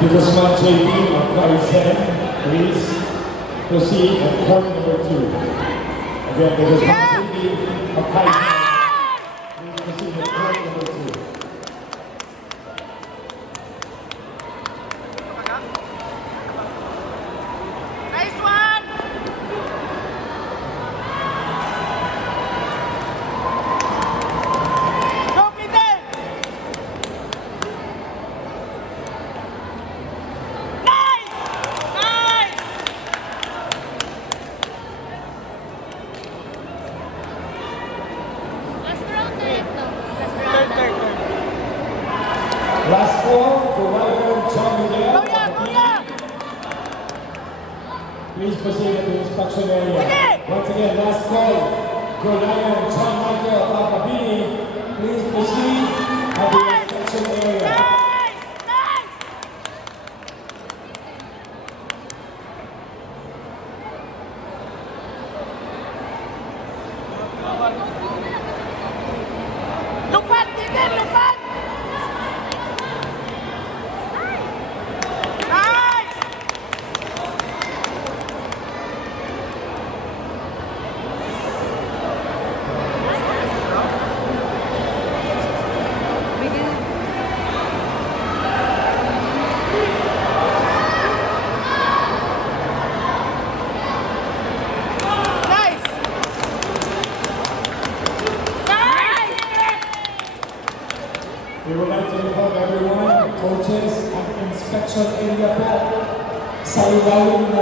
Guzman JP of Kaisen, please proceed at court number 2. Again, Guzman JP of Kaisen, please proceed at court number 2. Nice one! Go, Peter! Nice! Nice! Last round na ito. Last round na. Last call, Provider John Miguel. Kuya! Kuya! Please proceed at the inspection area. Sige! Once again, last call, Goliath John Michael Papabini. Please proceed at the inspection area. Nice! Nice! Lupat, Peter! Lupat! Nice! Nice! Nice! We would like to inform everyone, coaches, at inspection area po sa ilalim na